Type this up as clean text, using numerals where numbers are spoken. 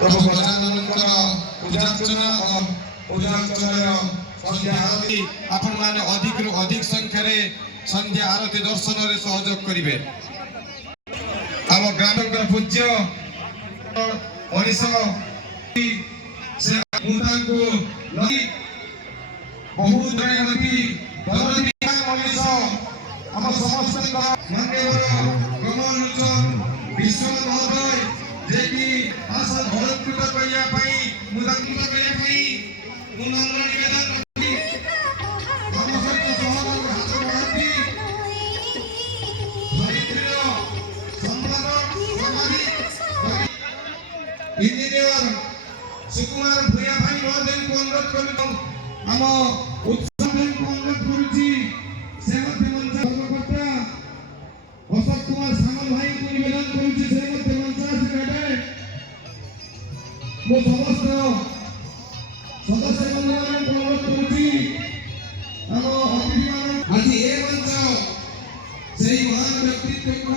प्रभु गजाननଙ୍କର ପୂଜାର୍ଚ୍ଚନା ପୂଜାର୍ଚ୍ଚନାର ସନ୍ଧ୍ୟା ଆରତୀ ଆପଣମାନେ ଅଧିକରୁ ଅଧିକ ସଂଖ୍ୟାରେ ସନ୍ଧ୍ୟା ଆରତୀ ଦର୍ଶନରେ ସହଯୋଗ କରିବେ। ଆମ ଗ୍ରାମର ପୂଜ୍ୟ ମଣିଷ ସେ ମୁଁ ତାଙ୍କୁ ବହୁତ ମଣିଷ ଆମ ସମସ୍ତଙ୍କ ବିଶ୍ୱ ମହୋଦୟ ଯେ କି ଆଶା ଅଳଙ୍କୃତ କରିବା ପାଇଁ ମୁଦାଙ୍କୃତ କରିବା ପାଇଁ ମୁଁ ନମ୍ର ନିବେଦନ ରଖି ଆମ ସହିତ ସହଯୋଗ ହାତ ବଢ଼ାନ୍ତି ଧରିତ୍ରୀର ସମ୍ପାଦକ ଇଞ୍ଜିନିୟର ସୁକୁମାର ଭୂୟା ଭାଇ ମହୋଦୟଙ୍କୁ ଅନୁରୋଧ କରିବୁ ଆମ ଉତ୍ସବକୁ ଅନୁରୋଧ କରୁଛି ସେ ମଧ୍ୟ ମଞ୍ଚ କର୍ମକର୍ତ୍ତା ଅଶୋକ କୁମାର ସାମଲ ଭାଇଙ୍କୁ ନିବେଦନ କରୁଛି ସେ ମଧ୍ୟ ମଞ୍ଚ ଆସିବେ। ମୁଁ ସମସ୍ତ ସଦସ୍ୟ ବନ୍ଧୁମାନଙ୍କୁ ଅନୁରୋଧ କରୁଛି ଆମ ଅତିଥିମାନଙ୍କୁ ଆଜି ଏ ମଞ୍ଚ ସେହି ମହାନ ବ୍ୟକ୍ତିତ୍ୱକୁ